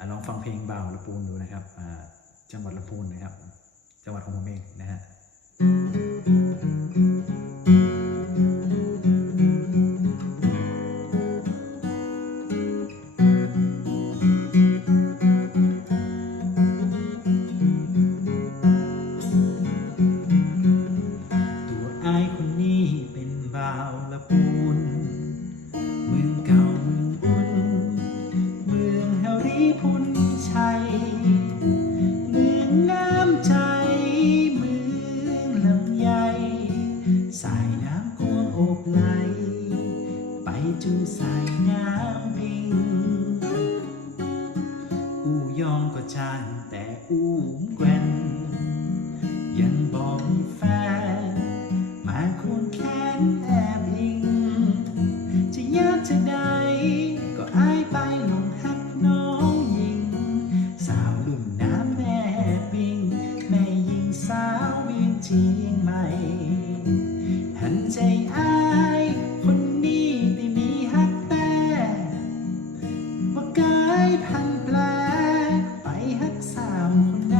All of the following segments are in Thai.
อลองฟังเพลงบ่าวละปูนดูนะครับอ่าจังหวัดลำพูนนะครับ จังหวัดของผมเองนะฮะ กไหล ไปจูสายน้ำบิง อูยองก็จานแต่อูมแกวนยังบอกมีแฟน มาควงแขนแอบอิง จะยากจะได้ก็อายไปลงหักน้องหญิง สาวลุ่มน้ำแม่ปิง แม่หญิงสาวเวียงเจียงใหม่หันากายพันแปลไปฮักสาวคนไหน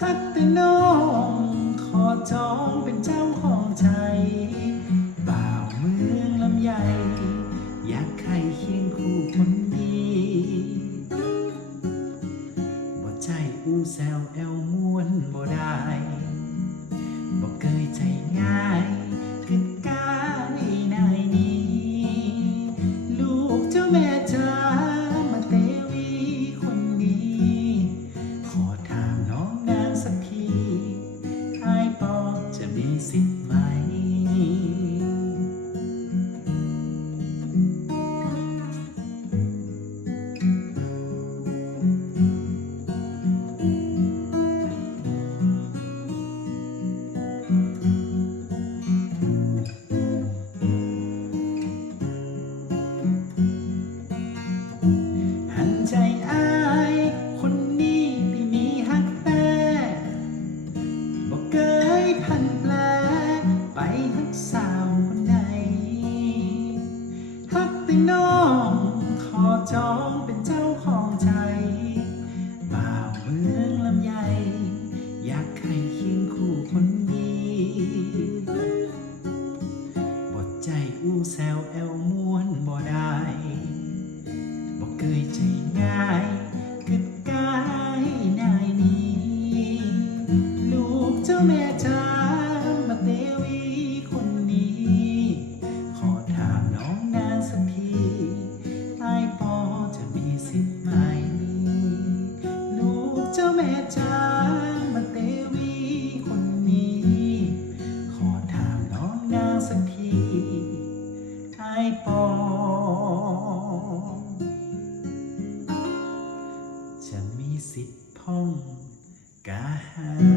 ฮักแต่น้องขอจองเป็นเจ้าของใจบ่าวเมืองลำใหญ่อยากใครเคียงคู่คนดีบ่ใจอู้แซวแอวม้วนบ่ได้บอกเคยใจง่าย น้องขอจองเป็นเจ้าของใจบ่าวเมืองลำใหญ่อยากใครเคียงคู่คนดี บทใจอู้แซวแอลมู แม่จ้ามาเตวีคนนี้ ขอถามน้องนางสักทีไอ้ายปอจะมีสิทธิ์พ้องกาหา